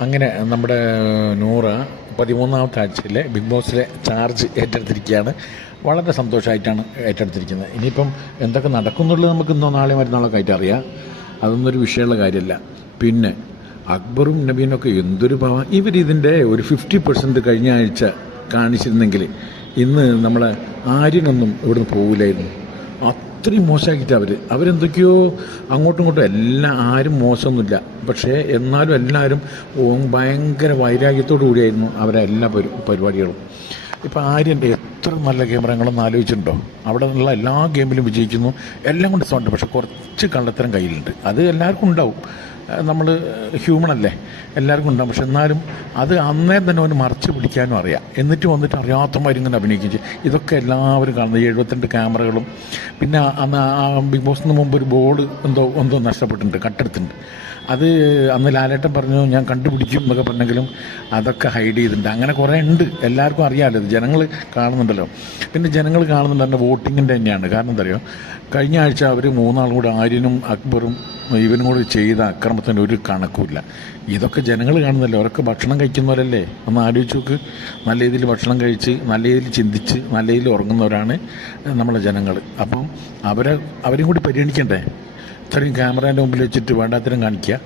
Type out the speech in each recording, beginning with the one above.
അങ്ങനെ നമ്മുടെ നൂറ് പതിമൂന്നാമത്തെ ആഴ്ചയിലെ ബിഗ് ബോസിലെ ചാർജ് ഏറ്റെടുത്തിരിക്കുകയാണ്. വളരെ സന്തോഷമായിട്ടാണ് ഏറ്റെടുത്തിരിക്കുന്നത്. ഇനിയിപ്പം എന്തൊക്കെ നടക്കുന്നുള്ളത് നമുക്ക് ഇന്നോ നാളെ മരുന്നാളൊക്കെ ആയിട്ട് അറിയാം. അതൊന്നും ഒരു വിഷയമുള്ള കാര്യമല്ല. പിന്നെ അക്ബറും നബീനൊക്കെ എന്തൊരു ഭാവം ഇവരിതിന്റെ ഒരു ഫിഫ്റ്റി പെർസെന്റ് കഴിഞ്ഞ ആഴ്ച കാണിച്ചിരുന്നെങ്കിൽ ഇന്ന് നമ്മളെ ആര്യനൊന്നും ഇവിടുന്ന് പോകില്ലായിരുന്നു അത്രയും മോശമാക്കിയിട്ട് അവർ അവരെന്തൊക്കെയോ അങ്ങോട്ടും ഇങ്ങോട്ടും എല്ലാം ആരും മോശമൊന്നുമില്ല. പക്ഷേ എന്നാലും എല്ലാവരും ഭയങ്കര വൈരാഗ്യത്തോടു കൂടിയായിരുന്നു അവരെ എല്ലാ പരി പരിപാടികളും. ഇപ്പോൾ ആര്യന്റെ എത്ര നല്ല ക്യാമറകളൊന്നും ആലോചിച്ചിട്ടുണ്ടോ? അവിടെ നിന്നുള്ള എല്ലാ ഗെയിമിലും വിജയിക്കുന്നു. എല്ലാം കൊണ്ട് സൗണ്ട് പക്ഷെ കുറച്ച് കള്ളത്തരം കയ്യിലുണ്ട്. അത് എല്ലാവർക്കും ഉണ്ടാവും. നമ്മൾ ഹ്യൂമൺ അല്ലേ? എല്ലാവർക്കും ഉണ്ടാവും. പക്ഷെ എന്നാലും അത് അന്നേരം തന്നെ അവന് മറച്ചു പിടിക്കാനും അറിയാം. എന്നിട്ട് വന്നിട്ട് അറിയാത്തമാരും ഇങ്ങനെ അഭിനയിക്കുകയും ചെയ്യും. ഇതൊക്കെ എല്ലാവരും കാണുന്നത്. എഴുപത്തിരണ്ട് ക്യാമറകളും. പിന്നെ അന്ന് ആ ബിഗ് ബോസിന് മുമ്പ് ഒരു ബോർഡ് എന്തോ എന്തോ നഷ്ടപ്പെട്ടിട്ടുണ്ട്. കട്ടെടുത്തിട്ടുണ്ട്. അത് അന്ന് ലാലേട്ടൻ പറഞ്ഞു ഞാൻ കണ്ടുപിടിക്കും എന്നൊക്കെ പറഞ്ഞെങ്കിലും അതൊക്കെ ഹൈഡ് ചെയ്തിട്ടുണ്ട്. അങ്ങനെ കുറേ ഉണ്ട്. എല്ലാവർക്കും അറിയാമല്ലോ ജനങ്ങൾ കാണുന്നുണ്ടല്ലോ പിന്നെ ജനങ്ങൾ കാണുന്നുണ്ട് തന്നെ വോട്ടിങ്ങിന്റെ തന്നെയാണ്. കാരണം എന്താ അറിയോ? കഴിഞ്ഞ ആഴ്ച അവർ മൂന്നാളും കൂടെ ആര്യനും അക്ബറും ഇവനും കൂടി ചെയ്ത അക്രമത്തിന്റെ ഒരു കണക്കുമില്ല. ഇതൊക്കെ ജനങ്ങൾ കാണുന്നല്ലോ അവരൊക്കെ ഭക്ഷണം കഴിക്കുന്നവരല്ലേ ഒന്ന് ആലോചിച്ച് നോക്ക്. നല്ല രീതിയിൽ ഭക്ഷണം കഴിച്ച് നല്ല രീതിയിൽ ചിന്തിച്ച് നല്ല രീതിയിൽ ഉറങ്ങുന്നവരാണ് നമ്മളെ ജനങ്ങൾ. അപ്പം അവരെ അവരെയും കൂടി പരിഗണിക്കണ്ടേ? ഇത്രയും ക്യാമറേന്റെ മുമ്പിൽ വെച്ചിട്ട് വേണ്ടാത്തരം കാണിക്കുക.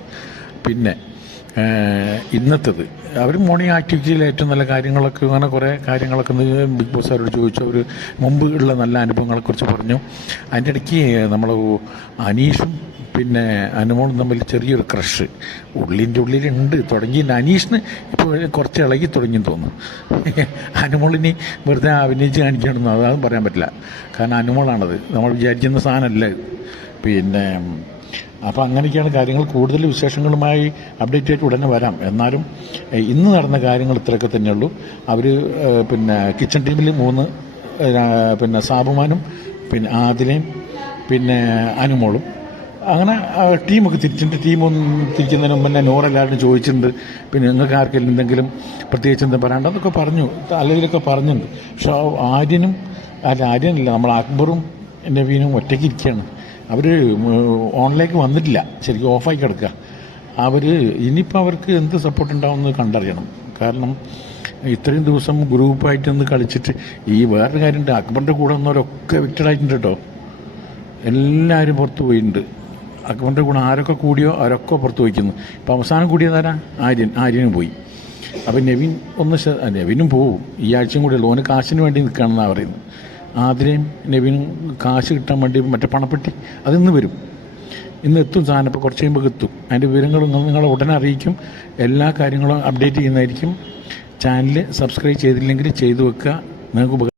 പിന്നെ ഇന്നത്തേത്. അവർ മോർണിംഗ് ആക്ടിവിറ്റിയിൽ ഏറ്റവും നല്ല കാര്യങ്ങളൊക്കെ അങ്ങനെ കുറേ കാര്യങ്ങളൊക്കെ ബിഗ് ബോസ് അവരോട് ചോദിച്ചു. അവർ മുമ്പ് ഉള്ള നല്ല അനുഭവങ്ങളെക്കുറിച്ച് പറഞ്ഞു. അതിന്റെ ഇടയ്ക്ക് നമ്മൾ അനീഷും പിന്നെ അനുമോളും തമ്മിൽ ചെറിയൊരു ക്രഷ് ഉള്ളിന്റെ ഉള്ളിലുണ്ട്. തുടങ്ങി അനീഷിന് ഇപ്പോൾ കുറച്ച് ഇളകി തുടങ്ങി തോന്നുന്നു. അനുമോളിനി വെറുതെ അഭിനയിച്ച് കാണിക്കണമെന്ന് അതൊന്നും പറയാൻ പറ്റില്ല. കാരണം അനുമോളാണത്. നമ്മൾ വിചാരിക്കുന്ന സാധനമല്ല. പിന്നെ അപ്പോൾ അങ്ങനെയൊക്കെയാണ് കാര്യങ്ങൾ കൂടുതൽ വിശേഷങ്ങളുമായി അപ്ഡേറ്റ് ആയിട്ട് ഉടനെ വരാം. എന്നാലും ഇന്ന് നടന്ന കാര്യങ്ങൾ ഇത്രയൊക്കെ തന്നെയുള്ളൂ. അവർ പിന്നെ കിച്ചൺ ടീമിൽ മൂന്ന് പിന്നെ സാബുമാനും പിന്നെ ആദിലയും പിന്നെ അനുമോളും. അങ്ങനെ ടീമൊക്കെ തിരിച്ചിട്ടുണ്ട്. ടീമൊന്നും തിരിക്കുന്നതിന് മുമ്പ് തന്നെ നൂറെല്ലാവരും ചോദിച്ചിട്ടുണ്ട്. പിന്നെ നിങ്ങൾക്ക് ആർക്കെങ്കിലും എന്തെങ്കിലും പ്രത്യേകിച്ച് എന്താ പറയാണ്ട് അതൊക്കെ പറഞ്ഞു. അല്ലെങ്കിലൊക്കെ പറഞ്ഞിട്ടുണ്ട്. പക്ഷെ ആര്യനും അല്ല ആര്യനല്ല നമ്മൾ അക്ബറും നവീനും ഒറ്റയ്ക്ക് ഇരിക്കുകയാണ്. അവർ ഓണിലേക്ക് വന്നിട്ടില്ല. ശരിക്കും ഓഫായി കിടക്കുക അവർ ഇനിയിപ്പോൾ അവർക്ക് എന്ത് സപ്പോർട്ട് ഉണ്ടാവുമെന്ന് കണ്ടറിയണം. കാരണം ഇത്രയും ദിവസം ഗ്രൂപ്പായിട്ട് ഒന്ന് കളിച്ചിട്ട് ഈ വേറൊരു കാര്യമുണ്ട്. അക്ബറിന്റെ കൂടെ വന്നവരൊക്കെ വിക്റ്റഡായിട്ടുണ്ട് കേട്ടോ എല്ലാവരും പുറത്ത് പോയിട്ടുണ്ട്. അക്ബറിന്റെ കൂടെ ആരൊക്കെ കൂടിയോ അവരൊക്കെ പുറത്ത് പോയിക്കുന്നു. ഇപ്പോൾ അവസാനം കൂടിയതാരാ ആര്യൻ. ആര്യനും പോയി. അപ്പം നെവിൻ ഒന്ന് നെവിനും പോവും. ഈ ആഴ്ചയും കൂടിയുള്ളൂ ഓന് കാശിന് വേണ്ടി നിൽക്കുകയാണെന്നാണ് പറയുന്നത്. ആതിരയും നെവിനും കാശ് കിട്ടാൻ വേണ്ടി മറ്റേ പണപ്പെട്ടി അതിന്ന് വരും. ഇന്ന് എത്തും സാധനം. ഇപ്പോൾ കുറച്ച് കഴിയുമ്പോൾ എത്തും. അതിന്റെ വിവരങ്ങൾ നിങ്ങളെ ഉടനെ അറിയിക്കും. എല്ലാ കാര്യങ്ങളും അപ്ഡേറ്റ് ചെയ്യുന്നതായിരിക്കും. ചാനൽ സബ്സ്ക്രൈബ് ചെയ്തില്ലെങ്കിൽ ചെയ്തു വെക്കുക. നിങ്ങൾക്ക് ഉപകാരം